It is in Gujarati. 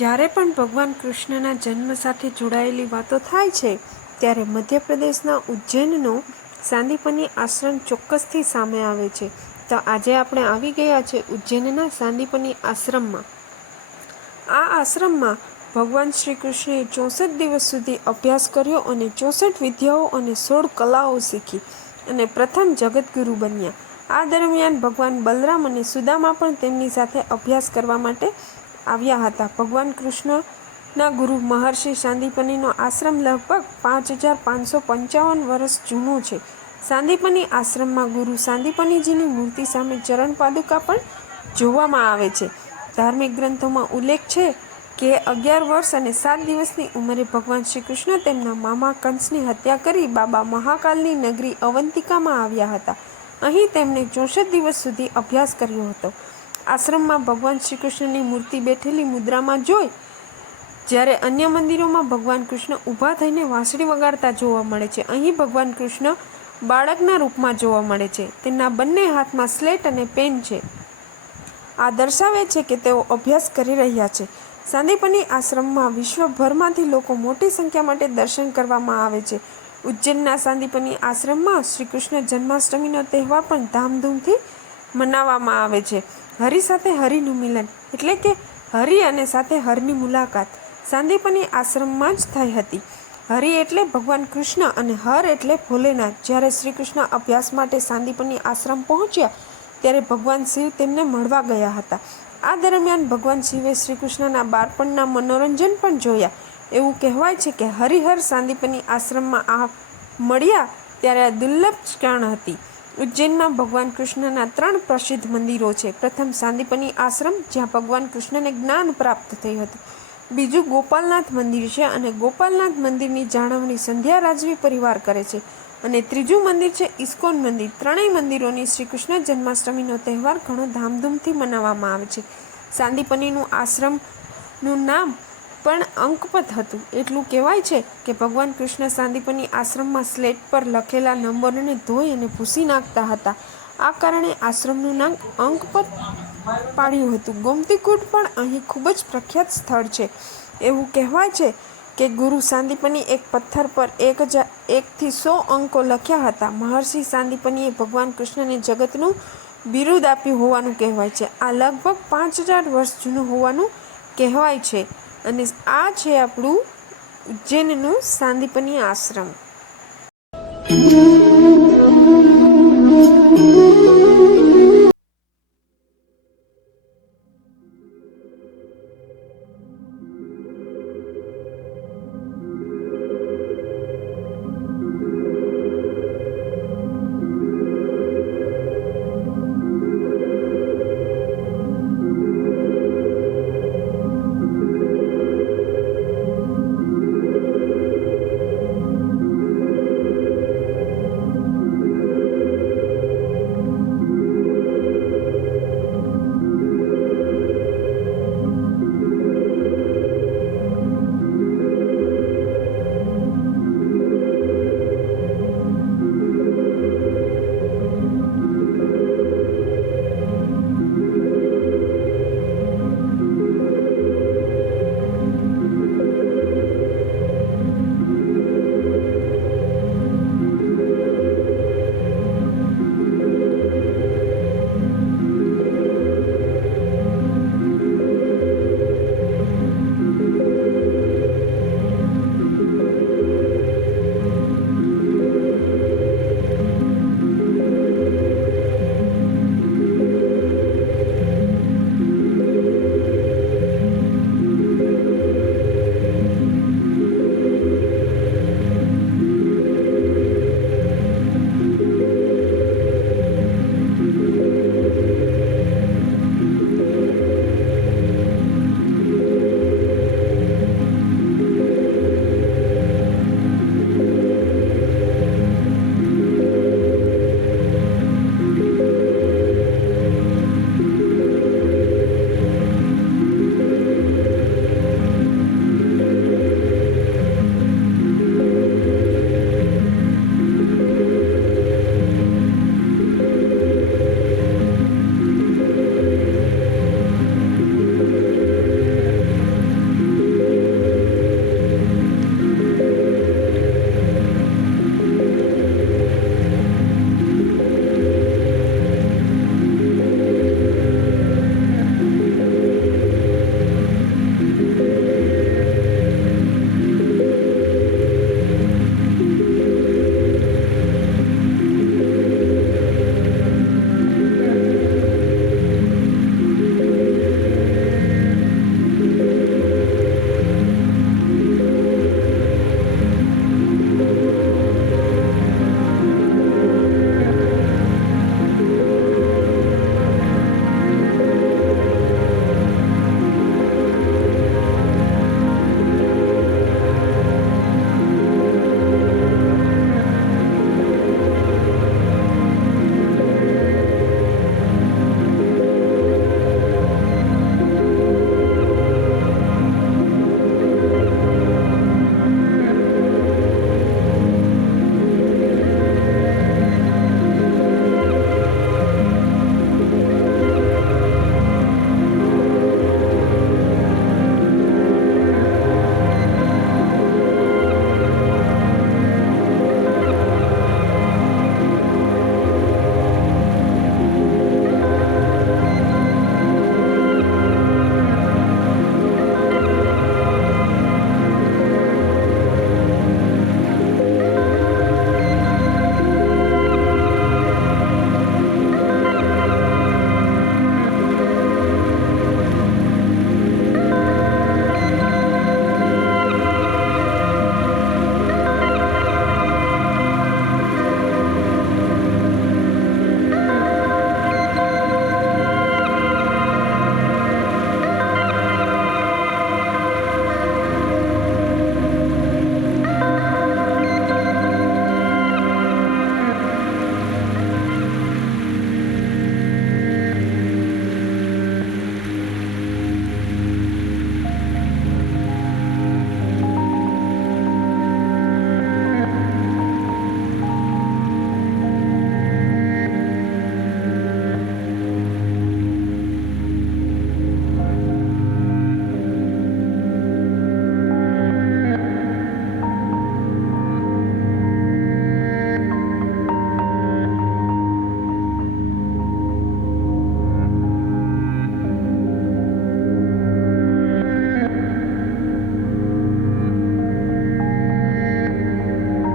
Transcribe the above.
જ્યારે પણ ભગવાન કૃષ્ણના જન્મ સાથે જોડાયેલી વાતો થાય છે ત્યારે મધ્યપ્રદેશના ઉજ્જૈનનો સાંદીપની આશ્રમ ચોક્કસથી સામે આવે છે. તો આજે આપણે આવી ગયા છે ઉજ્જૈનના સાંદીપની આશ્રમમાં. આ આશ્રમમાં ભગવાન શ્રી કૃષ્ણએ 64 દિવસ સુધી અભ્યાસ કર્યો અને 64 વિદ્યાઓ અને 16 કલાઓ શીખી અને પ્રથમ જગતગુરુ બન્યા. આ દરમિયાન ભગવાન બલરામ અને સુદામા પણ તેમની સાથે અભ્યાસ કરવા માટે આવ્યા હતા. ભગવાન કૃષ્ણના ગુરુ મહર્ષિ સાંદીપનીનો આશ્રમ લગભગ 5555 વર્ષ જૂનો છે. સાંદીપની આશ્રમમાં ગુરુ સાંદીપનીજીની મૂર્તિ સામે ચરણ પાદુકા પણ જોવામાં આવે છે. ધાર્મિક ગ્રંથોમાં ઉલ્લેખ છે કે 11 વર્ષ અને 7 દિવસની ઉંમરે ભગવાન શ્રી કૃષ્ણ તેમના મામા કંસની હત્યા કરી બાબા મહાકાલની નગરી અવંતિકામાં આવ્યા હતા. અહીં તેમણે 64 દિવસ સુધી અભ્યાસ કર્યો હતો. આશ્રમમાં ભગવાન શ્રી કૃષ્ણની મૂર્તિ બેઠેલી મુદ્રામાં જોઈ જ્યારે અન્ય મંદિરોમાં ભગવાન કૃષ્ણ ઊભા થઈને વાંસળી વગાડતા જોવા મળે છે, અહીં ભગવાન કૃષ્ણ બાળકના રૂપમાં જોવા મળે છે. તેમના બંને હાથમાં સ્લેટ અને પેન છે. આ દર્શાવે છે કે તેઓ અભ્યાસ કરી રહ્યા છે. સાંદીપની આશ્રમમાં વિશ્વભરમાંથી લોકો મોટી સંખ્યા માટે દર્શન કરવામાં આવે છે. ઉજ્જૈનના સાંદીપની આશ્રમમાં શ્રી કૃષ્ણ જન્માષ્ટમીનો તહેવાર પણ ધામધૂમથી મનાવવામાં આવે છે. હરિ સાથે હરિનું મિલન એટલે કે હરિ અને સાથે હરની મુલાકાત સાંદીપની આશ્રમમાં જ થઈ હતી. હરિ એટલે ભગવાન કૃષ્ણ અને હર એટલે ભોલેનાથ. જ્યારે શ્રી કૃષ્ણ અભ્યાસ માટે સાંદીપની આશ્રમ પહોંચ્યા ત્યારે ભગવાન શિવ તેમને મળવા ગયા હતા. આ દરમિયાન ભગવાન શિવે શ્રી કૃષ્ણના બાળપણના મનોરંજન પણ જોયા. એવું કહેવાય છે કે હરિહર સાંદીપની આશ્રમમાં મળ્યા ત્યારે આ દુર્લભ ક્ષણ હતી. ઉજ્જૈનમાં ભગવાન કૃષ્ણના 3 પ્રસિદ્ધ મંદિરો છે. પ્રથમ સાંદીપની આશ્રમ જ્યાં ભગવાન કૃષ્ણને જ્ઞાન પ્રાપ્ત થયું હતું. બીજું ગોપાલનાથ મંદિર છે અને ગોપાલનાથ મંદિરની જાળવણી સંધ્યા રાજવી પરિવાર કરે છે. અને ત્રીજું મંદિર છે ઇસ્કોન મંદિર. ત્રણેય મંદિરોની શ્રી કૃષ્ણ જન્માષ્ટમીનો તહેવાર ઘણો ધામધૂમથી મનાવવામાં આવે છે. સાંદીપનીનું આશ્રમનું નામ પણ અંકપત હતું. એટલું કહેવાય છે કે ભગવાન કૃષ્ણ સાંદીપની આશ્રમમાં સ્લેટ પર લખેલા નંબરોને ધોઈ અને ભૂંસી નાખતા હતા. આ કારણે આશ્રમનું નામ અંકપત પાડ્યું હતું. ગોમતીકૂટ પણ અહીં ખૂબ જ પ્રખ્યાત સ્થળ છે. એવું કહેવાય છે કે ગુરુ સાંદીપની એક પથ્થર પર 1 થી 100 અંકો લખ્યા હતા. મહર્ષિ સાંદીપનીએ ભગવાન કૃષ્ણને જગતનું બિરુદ આપ્યું હોવાનું કહેવાય છે. આ લગભગ 5000 વર્ષ જૂનું હોવાનું કહેવાય છે. અને આ છે આપણું ઉજ્જૈનનું સાંદીપની આશ્રમ.